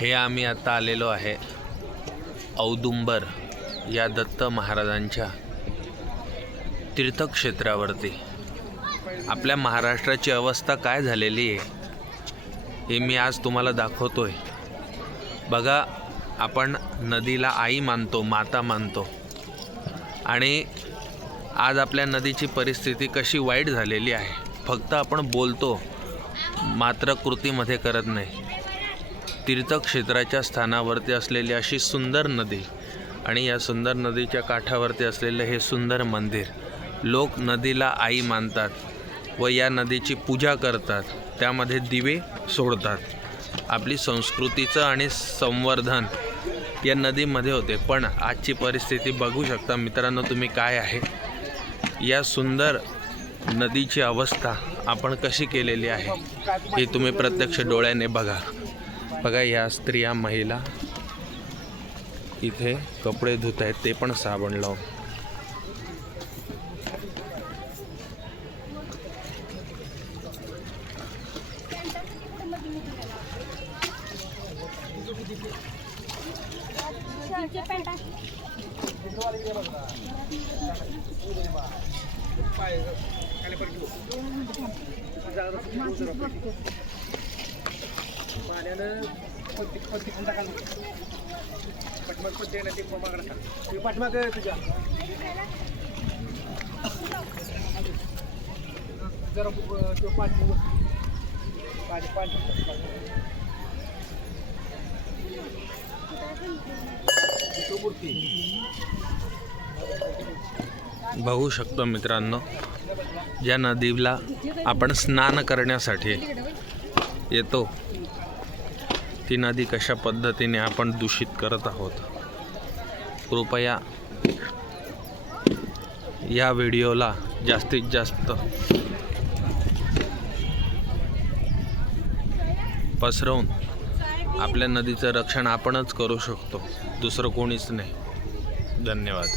हे आम्ही आता आलेलो आहे औदुंबर या दत्त महाराजांच्या तीर्थक्षेत्रावरती। आपल्या महाराष्ट्राची अवस्था काय झालेली आहे हे मी आज तुम्हाला दाखवतोय। बघा, आपण नदीला आई मानतो, माता मानतो, आणि आज आपल्या नदीची परिस्थिती कशी वाईट झालेली आहे। फक्त आपण बोलतो, मात्र कृतीमध्ये करत नाही। तीर्थक्षेत्राच्या स्थानावरती असलेली अशी सुंदर नदी आणि या सुंदर नदीच्या काठावरती असलेले हे सुंदर मंदिर, लोक नदीला आई मानतात व या नदीची पूजा करतात, त्यामध्ये दिवे सोडतात। आपली संस्कृतीचं आणि संवर्धन या नदीमध्ये होते। पण आजची परिस्थिती बघू शकता मित्रांनो तुम्ही काय आहे। या सुंदर नदीची अवस्था आपण कशी केलेली आहे हे तुम्ही प्रत्यक्ष डोळ्याने बघा। बघा, या स्त्रिया महिला इथे कपडे धुत आहेत, ते पण साबण लावून। बघू शकतो मित्रांनो, ज्या नदीला आपण स्नान करण्यासाठी येतो ती नदी कशा पद्धतीने आपण दूषित करत आहोत। कृपया या व्हिडिओला जास्तीत जास्त पसरवून आपल्या नदीचं रक्षण आपणच करू शकतो, दुसरं कोणीच नाही। धन्यवाद।